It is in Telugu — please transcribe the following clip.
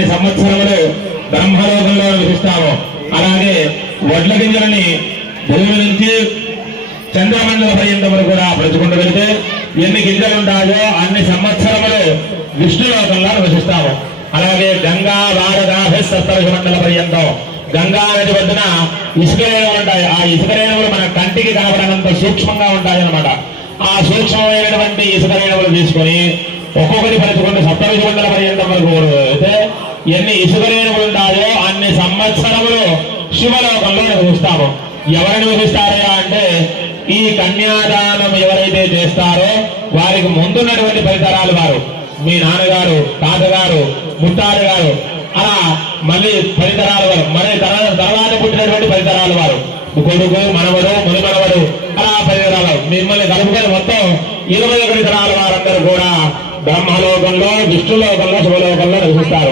అన్ని సంవత్సరములు బ్రహ్మలోకంలో నివసిస్తాము. అలాగే వడ్ల గింజలని భూమి నుంచి చంద్రమండల పర్యంతం కూడా పలుచుకుంటూ వెళ్తే ఎన్ని గింజలు ఉంటాయో అన్ని సంవత్సరములు విష్ణులోకంలో నివసిస్తాము. అలాగే గంగా వారదాభి సప్తర్ష మండల పర్యంతం గంగా నది వద్దున ఇసుక రేణువులు ఉంటాయి. ఆ ఇసుక రేణువులు మన కంటికి కనబడినంత సూక్ష్మంగా ఉంటాయి అన్నమాట. ఆ సూక్ష్మమైనటువంటి ఇసుక రేణువులు తీసుకొని ఒక్కొక్కటి పలుచుకుంటూ సప్తర్ష మండల పర్యంతం వరకు అయితే ఎన్ని ఇసుక రేణువులు ఉంటాయో అన్ని సంవత్సరములు శివలోకంలో నివసిస్తాము. ఎవరు నివసిస్తారయ్యా అంటే ఈ కన్యాదానం ఎవరైతే చేస్తారో వారికి ముందున్నటువంటి పరితరాలు వారు, మీ నాన్నగారు, తాతగారు, ముత్తారు గారు, అలా మళ్ళీ పరితరాలు వారు, మరి తర్వాత పుట్టినటువంటి పరితరాలు వారు, కొడుకు, మనవడు, మునిమనవడు, అలా పరితరాలు మిమ్మల్ని కలుపుకొని మొత్తం 21 తరాల వారందరూ కూడా బ్రహ్మలోకంలో, విష్ణులోకంలో, శివలోకంలో నివసిస్తారు.